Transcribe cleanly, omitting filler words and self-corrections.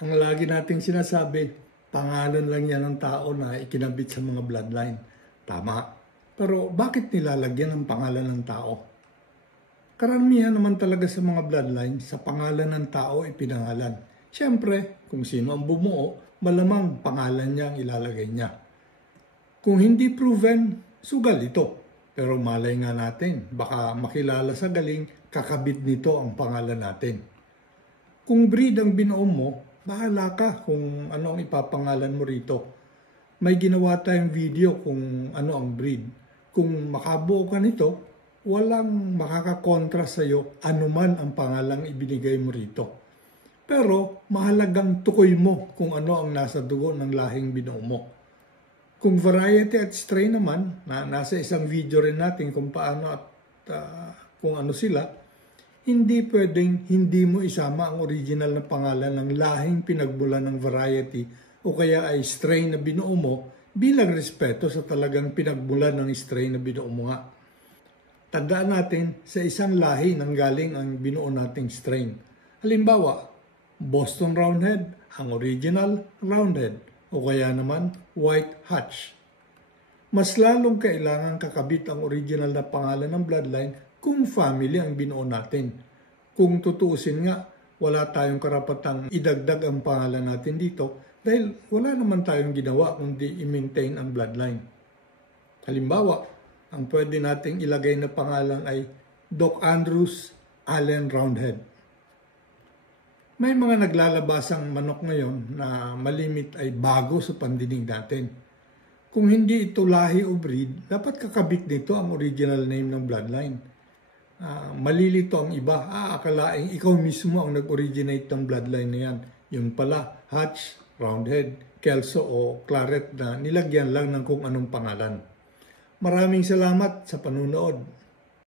Ang lagi nating sinasabi, pangalan lang yan ng tao na ikinabit sa mga bloodline. Tama. Pero bakit nilalagyan ng pangalan ng tao? Karamihan naman talaga sa mga bloodline, sa pangalan ng tao ipinangalan. Siyempre, kung sino ang bumuo, malamang pangalan niya ang ilalagay niya. Kung hindi proven, sugal ito. Pero malay nga natin, baka makilala sa galing, kakabit nito ang pangalan natin. Kung breed ang binuo mo, bahala ka kung ano ang ipapangalan mo rito. May ginawa tayong video kung ano ang breed. Kung makabuo ka nito, walang makakakontra sa iyo anuman ang pangalang ibinigay mo rito. Pero mahalagang tukoy mo kung ano ang nasa dugo ng lahing binuo mo. Kung variety at strain naman, na nasa isang video rin natin kung paano at kung ano sila, hindi pwedeng hindi mo isama ang original na pangalan ng lahing pinagmulan ng variety o kaya ay strain na binuo mo bilang respeto sa talagang pinagmulan ng strain na binuo mo nga. Tandaan natin, sa isang lahi nanggaling ang binuo nating strain. Halimbawa, Boston Roundhead, ang original Roundhead, o kaya naman White Hatch. Mas lalong kailangan kakabit ang original na pangalan ng bloodline kung family ang binuo natin. Kung tutuusin nga, wala tayong karapatang idagdag ang pangalan natin dito dahil wala naman tayong ginawa kundi i-maintain ang bloodline. Halimbawa, ang pwede nating ilagay na pangalan ay Doc Andrews Allen Roundhead. May mga naglalabasang manok ngayon na malimit ay bago sa pandinig natin. Kung hindi ito lahi o breed, dapat kakabit nito ang original name ng bloodline. Malilito ang iba, akalaing ikaw mismo ang nag-originate ng bloodline na yan. Yung pala, Hatch, Roundhead, Kelso o Claret na nilagyan lang ng kung anong pangalan. Maraming salamat sa panunood.